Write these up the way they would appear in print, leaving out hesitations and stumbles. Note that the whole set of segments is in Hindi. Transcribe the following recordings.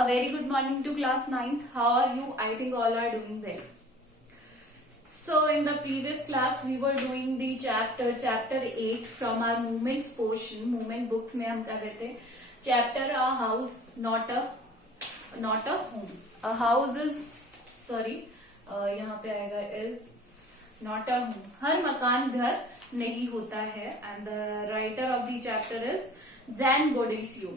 A very good morning to class 9th. How are you? I think all are doing well. So in the previous class we were doing the chapter 8 from our movements portion. Movement books में हम कर रहे थे chapter a house not a home. A house is यहाँ पे आएगा is not a home. हर मकान घर नहीं होता है. And the writer of the chapter is Jan Gudicio.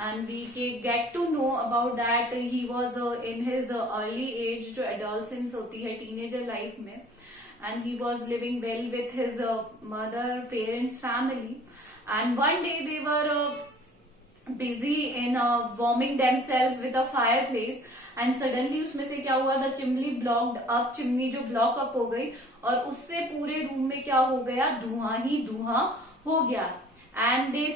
And we get to know about that he was in his early age जो adolescence होती है teenager life में, and he was living well with his mother, parents, family. And one day they were busy in warming themselves with a fireplace, and suddenly उसमें से क्या हुआ, the chimney blocked up, chimney जो ब्लॉक अप हो गई और उससे पूरे रूम में क्या हो गया, धुआं ही धुआं हो गया. And they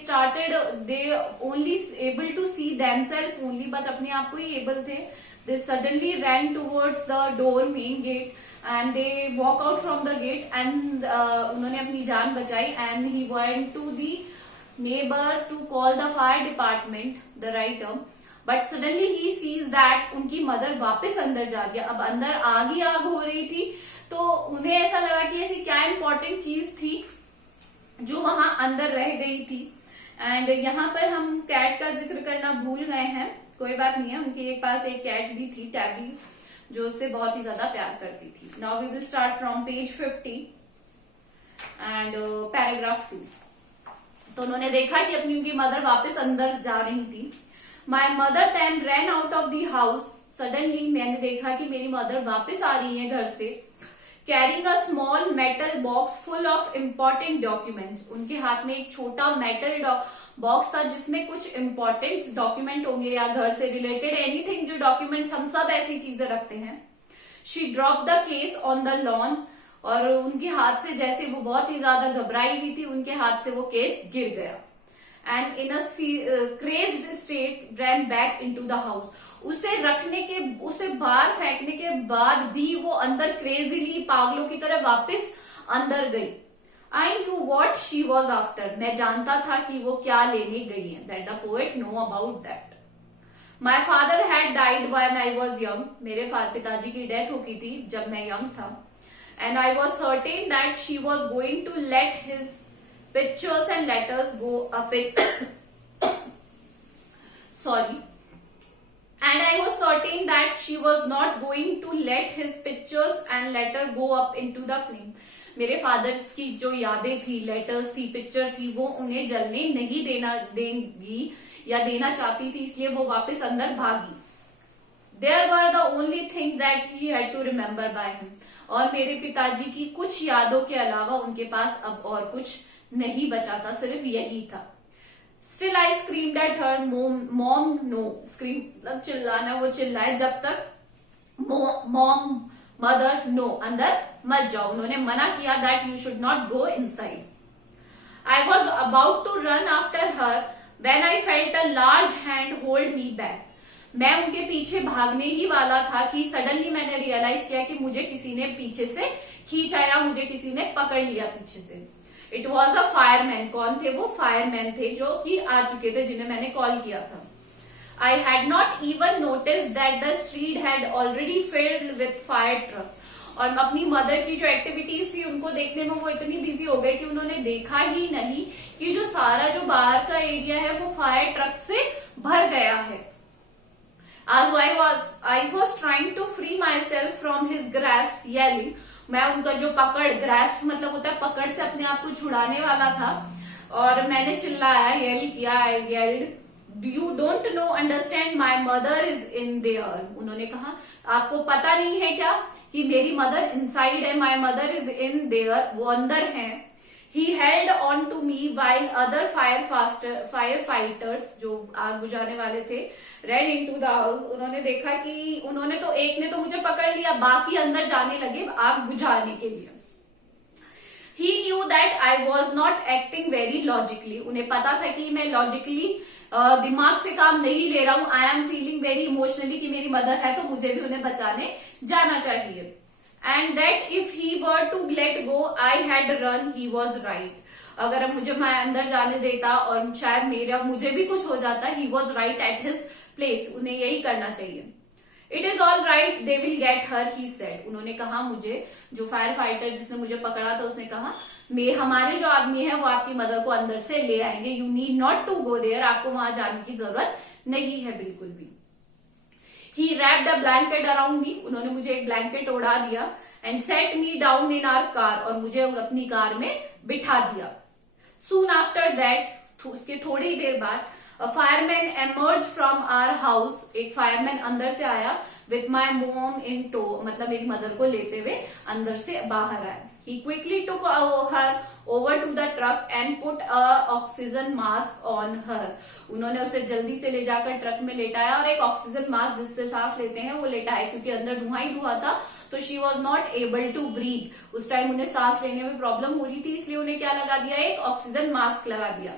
only able to see themselves only, but अपने आप को ही able थे. They suddenly ran towards the door, main gate, and they walk out from the gate, and उन्होंने अपनी जान बचाई. And he went to the neighbor to call the fire department, the writer. But suddenly he sees that उनकी मदर वापस अंदर जा गया. अब अंदर आग ही आग हो रही थी, तो उन्हें ऐसा लगा कि ऐसी क्या इम्पोर्टेंट चीज थी जो वहां अंदर रह गई थी. एंड यहाँ पर हम कैट का जिक्र करना भूल गए हैं. कोई बात नहीं है, उनके पास एक कैट भी थी, टैबी, जो उससे बहुत ही ज्यादा प्यार करती थी. Now we will start from page 50 and paragraph 2. तो उन्होंने देखा कि अपनी उनकी मदर वापस अंदर जा रही थी. My mother then ran out of the house. Suddenly मैंने देखा कि मेरी मदर वापस आ रही है घर से, carrying a small metal box full of important documents. उनके हाथ में एक छोटा मेटल बॉक्स था जिसमें कुछ इम्पोर्टेंट डॉक्यूमेंट होंगे या घर से रिलेटेड एनीथिंग जो डॉक्यूमेंट्स, हम सब ऐसी चीजें रखते हैं. She drop the case on the lawn. और उनके हाथ से, जैसे वो बहुत ही ज्यादा घबराई हुई थी, उनके हाथ से वो केस गिर गया. And in a crazed state ran back into the house. उसे बाहर फेंकने के बाद भी वो अंदर क्रेजीली पागलों की तरह वापस अंदर गई. I knew what she was after. मैं जानता था कि वो क्या लेने गई है. That the poet know about that. My father had died when I was young. मेरे पिताजी की डेथ हो गई थी जब मैं यंग था. And I was certain that she was going to let his pictures and letters go up and I was certain that she was not going to let his pictures and letter go up into the flame. मेरे फादर की जो यादें थी, लेटर्स थी, पिक्चर थी, वो उन्हें जलने नहीं देंगी या देना चाहती थी, इसलिए वो वापस अंदर भागी. There were the only things that he had to remember by him. और मेरे पिताजी की कुछ यादों के अलावा उनके पास अब और कुछ नहीं बचा था, सिर्फ यही था. Still I screamed at her, mom no. Scream मतलब चिल्लाना, वो चिल्लाए जब तक mom, mother no, अंदर मत जाओ. उन्होंने मना किया that you should not go inside. I was about to run after her when I felt a large hand hold me back. मैं उनके पीछे भागने ही वाला था कि सडनली मैंने रियलाइज किया कि मुझे किसी ने पीछे से खींचा या मुझे किसी ने पकड़ लिया पीछे से. It was a fireman. कौन थे वो? फायरमैन थे जो कि आ चुके थे, जिन्हें मैंने कॉल किया था. I had not even notice that the street had already filled with fire truck. और अपनी मदर की जो एक्टिविटीज थी उनको देखने में वो इतनी बिजी हो गए कि उन्होंने देखा ही नहीं कि जो सारा जो बाहर का एरिया है वो फायर ट्रक से भर गया है. As I was trying to free myself from his grasp, yelling. मैं उनका जो पकड़, ग्रैस्प मतलब होता है पकड़ से अपने आप को छुड़ाने वाला था, और मैंने चिल्लाया, येल किया. I yelled, you don't know understand, my mother is in there. उन्होंने कहा, आपको पता नहीं है क्या कि मेरी मदर इनसाइड है. माई मदर इज इन देयर, वो अंदर है. He held on to me while other firefighters जो आग बुझाने वाले थे ran into the house. उन्होंने देखा कि एक ने तो मुझे पकड़ लिया, बाकी अंदर जाने लगे आग बुझाने के लिए. He knew that I was not acting very logically. उन्हें पता था कि मैं लॉजिकली दिमाग से काम नहीं ले रहा हूं. I am feeling very emotionally कि मेरी मदर है तो मुझे भी उन्हें बचाने जाना चाहिए. And that if he were to let go, I had run. He was right. अगर मुझे मैं अंदर जाने देता और शायद मुझे भी कुछ हो जाता, he was right at his place, उन्हें यही करना चाहिए। It is all right, they will get her, he said. उन्होंने कहा मुझे, जो फायर फाइटर जिसने मुझे पकड़ा था उसने कहा, हमारे जो आदमी है वो आपकी मदर को अंदर से ले आएंगे, you need not to go there, आपको वहां जाने की जरूरत नहीं है बिल्कुल भी। He wrapped a blanket around me, उन्होंने मुझे एक ब्लैंकेट ओढ़ा दिया, and set me down in our car, और मुझे अपनी कार में बिठा दिया। सून आफ्टर दैट, उसके थोड़ी ही देर बाद, A fireman emerged from our house, एक फायरमैन अंदर से आया, with my mom in tow, मतलब मेरी मदर को लेते हुए अंदर से बाहर आया। He quickly took her over to the truck and put a oxygen mask on her. उन्होंने उसे जल्दी से ले जाकर ट्रक में लेटाया और एक ऑक्सीजन मास्क जिससे सांस लेते हैं वो लेटाया, क्योंकि अंदर धुआं ही धुआं था, तो she was not able to breathe. उस टाइम उन्हें सांस लेने में प्रॉब्लम हो रही थी, इसलिए उन्हें क्या लगा दिया, एक ऑक्सीजन मास्क लगा दिया।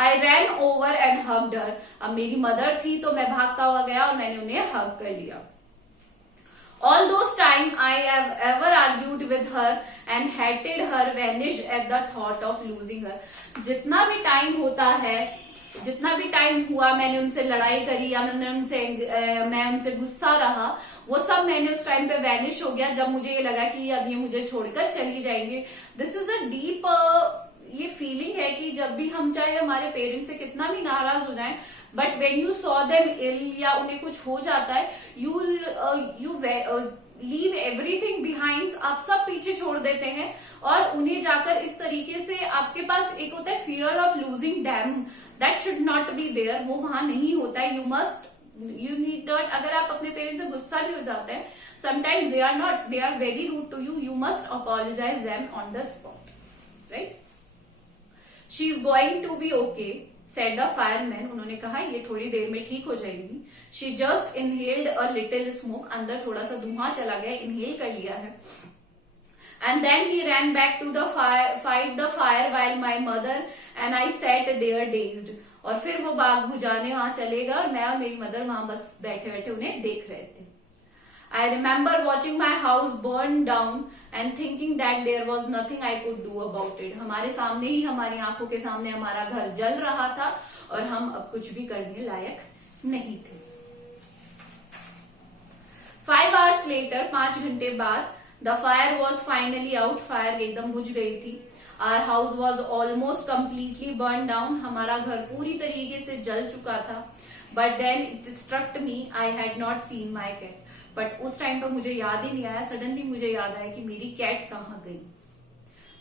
I ran over and hugged her. अब मेरी मदर थी तो मैं भागता हुआ गया और मैंने उन्हें हग कर लिया। All those time I have ever argued with her and hated her vanished at the thought of losing her. जितना भी टाइम होता है, जितना भी टाइम हुआ मैंने उनसे लड़ाई करी या मैं उनसे गुस्सा रहा, वो सब मैंने उस टाइम पे वैनिश हो गया जब मुझे ये लगा कि अब ये मुझे छोड़कर चली जाएंगे। दिस इज अ डीप ये फीलिंग है कि जब भी हम चाहे हमारे पेरेंट्स से कितना भी नाराज हो जाएं, but when you saw them ill या उन्हें कुछ हो जाता है, यू लीव एवरीथिंग बिहाइंड, आप सब पीछे छोड़ देते हैं और उन्हें जाकर इस तरीके से, आपके पास एक होता है fear of losing them, that should not be there, वो वहां नहीं होता है। यू नीड नॉट, अगर आप अपने पेरेंट्स से गुस्सा भी हो जाते हैं, sometimes they are very rude to you, you must apologise them on the spot, right. She is going to be okay, said the fireman. उन्होंने कहा ये थोड़ी देर में ठीक हो जाएगी। She just inhaled a little smoke, अंदर थोड़ा सा धुआं चला गया, इनहेल कर लिया है। And then he ran back to the fight the fire while my mother and I sat there dazed. और फिर वो बाग बुझाने वहां चलेगा और मैं और मेरी मदर वहां बस बैठे बैठे उन्हें देख रहे थे। I remember watching my house burn down and thinking that there was nothing I could do about it. हमारे सामने ही, हमारी आंखों के सामने हमारा घर जल रहा था और हम अब कुछ भी करने लायक नहीं थे। 5 hours later, 5 घंटे बाद, the fire was finally out. Fire एकदम बुझ गई थी। Our house was almost completely burned down. हमारा घर पूरी तरीके से जल चुका था। But then it struck me I had not seen my cat. But उस टाइम पर मुझे याद ही नहीं आया, सडनली मुझे याद आया कि मेरी कैट कहाँ गई।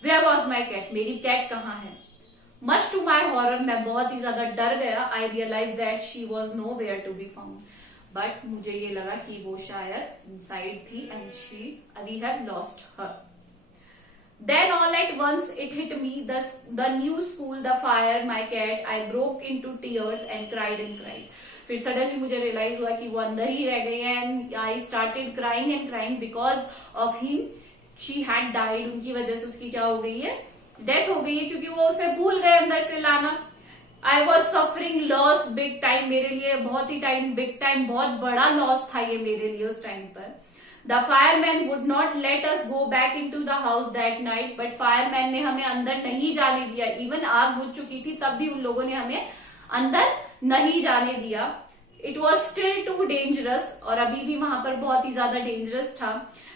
Where was my cat? मेरी कैट कहाँ है? Much to my horror, मैं बहुत ही ज्यादा डर गया। I realized that she was nowhere to be found. But मुझे ये लगा कि वो शायद इनसाइड थी and we have lost her. Then all at once it hit me, the new school, the fire, my cat. I broke into tears and cried and cried. फिर सडनली मुझे रियलाइज हुआ कि वो अंदर ही रह गई है, and I started crying and crying because of him. She had died, उनकी वजह से उसकी क्या हो गई है, डेथ हो गई है, क्योंकि वो उसे भूल गए अंदर से लाना। I was suffering loss big time, मेरे लिए बहुत ही टाइम, बिग टाइम, बहुत बड़ा लॉस था ये मेरे लिए उस टाइम पर। The fireman would not let us go back in to the house that night, but fireman ने हमें अंदर नहीं जाने दिया। इवन आग बुझ चुकी थी तब भी उन लोगों ने हमें अंदर नहीं जाने दिया। It was still too dangerous, और अभी भी वहां पर बहुत ही ज्यादा डेंजरस था।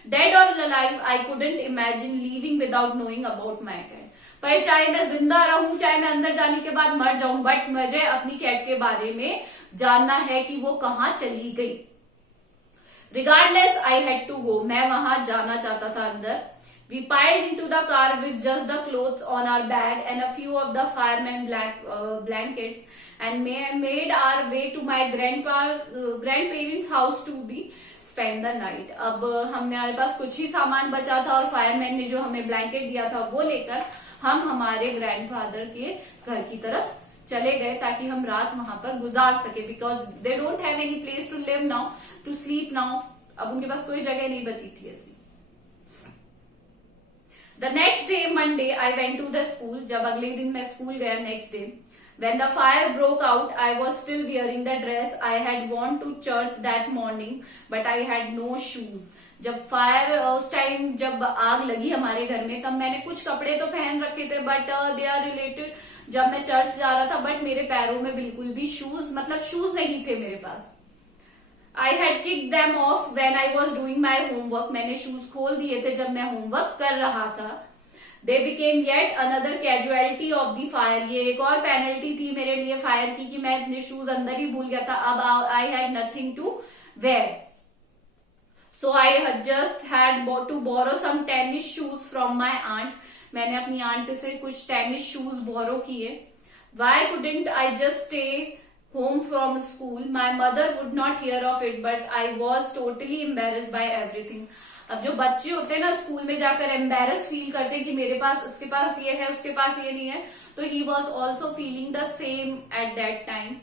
डेड और alive, I couldn't imagine living without knowing about my cat. पर चाहे मैं जिंदा रहूं, चाहे मैं अंदर जाने के बाद मर जाऊं, बट मुझे अपनी कैट के बारे में जानना है कि वो कहाँ चली गई। Regardless I had to go, मैं वहां जाना चाहता था अंदर। We piled into the car with just the clothes on our bag and a few of the fireman blankets and made our way to my grandparents' house to be spend the night. अब हमारे पास कुछ ही सामान बचा था और फायरमैन ने जो हमें ब्लैंकेट दिया था वो लेकर हम हमारे ग्रैंडफादर के घर की तरफ चले गए ताकि हम रात वहां पर गुजार सके, because they don't have any place to live now, to sleep now. अब उनके पास कोई जगह नहीं बची थी ऐसी। The next day, Monday, I went to the school. जब अगले दिन मैं स्कूल गया next day. When the fire broke out, I was still wearing the dress I had worn to church that morning, but I had no shoes. जब फायर उस टाइम जब आग लगी हमारे घर में, तब मैंने कुछ कपड़े तो पहन रखे थे बट दे आर रिलेटेड, जब मैं चर्च जा रहा था, बट मेरे पैरों में बिल्कुल भी शूज, मतलब शूज नहीं थे मेरे पास। I had kick them off when I was doing my homework, मैंने शूज खोल दिए थे जब मैं होमवर्क कर रहा था। They became yet another casualty of the fire, ये एक और पेनल्टी थी मेरे लिए फायर की कि मैं अपने शूज अंदर ही भूल गया था। अब I had nothing to wear, so I just had to borrow some tennis shoes from my aunt, मैंने अपनी आंट से कुछ टेनिस शूज बोरो किए। Why couldn't I just stay home from school, my mother would not hear of it but I was totally embarrassed by everything. अब जो बच्चे होते हैं ना, स्कूल में जाकर एम्बेरस फील करते हैं कि मेरे पास, उसके पास ये है, उसके पास ये नहीं है, तो he was also feeling the same at that time.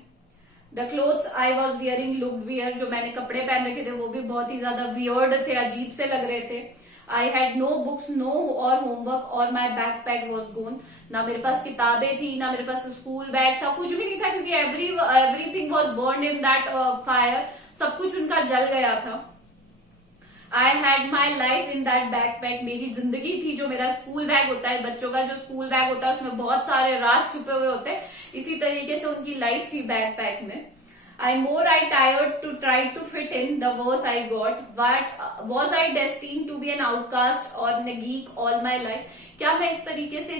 The clothes I was wearing looked wear, जो मैंने कपड़े पहन रखे थे वो भी बहुत ही ज्यादा वियर्ड थे, अजीब से लग रहे थे। I had no books, no और होमवर्क, और माई बैकपैक वॉज गोन, ना मेरे पास किताबें थी, ना मेरे पास स्कूल बैग था, कुछ भी नहीं था, क्योंकि everything was burn in that fire, सब कुछ उनका जल गया था। I had my life in that backpack, मेरी जिंदगी थी, जो मेरा स्कूल बैग होता है, बच्चों का जो स्कूल बैग होता है उसमें बहुत सारे राज छुपे हुए होते हैं, इसी तरीके से उनकी लाइफ थी बैकपैक में। I tired to try to fit in, the worse I got. What was I destined to be an outcast or a geek all my life? क्या मैं इस तरीके से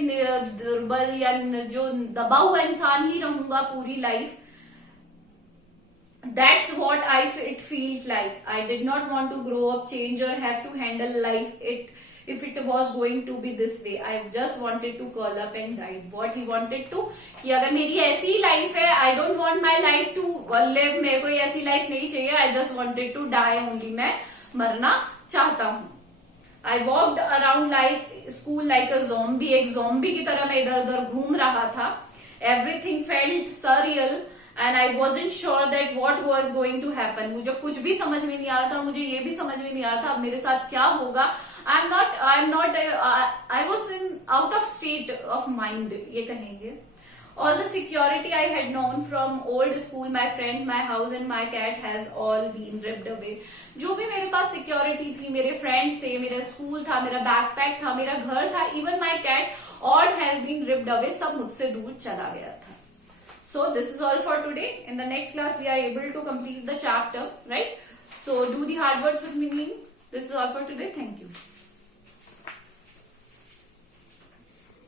दुर्बल या जो दबा हुआ इंसान ही रहूंगा पूरी life? That's what it feels like. I did not want to grow up, change or have to handle life if it was going to be this way. I just wanted to curl up and die. What he wanted to, कि अगर मेरी ऐसी लाइफ है, I don't want my life to live, मेरे को ये ऐसी लाइफ नहीं चाहिए, I just wanted to die only, मैं मरना चाहता हूँ। I walked around like school like a zombie, एक zombie की तरह मैं इधर उधर घूम रहा था। Everything felt surreal and I wasn't sure that what was going to happen. मुझे कुछ भी समझ में नहीं आ रहा था, मुझे ये भी समझ में नहीं आ रहा था अब मेरे साथ क्या होगा। I was in out of state of mind, ये कहेंगे। All the security I had known from old school, my friend, my house and my cat has all been ripped away. जो भी मेरे पास सिक्योरिटी थी, मेरे फ्रेंड्स थे, मेरा स्कूल था, मेरा बैकपैक था, मेरा घर था, even my cat, all have been ripped away, सब मुझसे दूर चला गया था। So this is all for today. In the next class we are able to complete the chapter, right? So do the hard words with me. This is all for today. Thank you.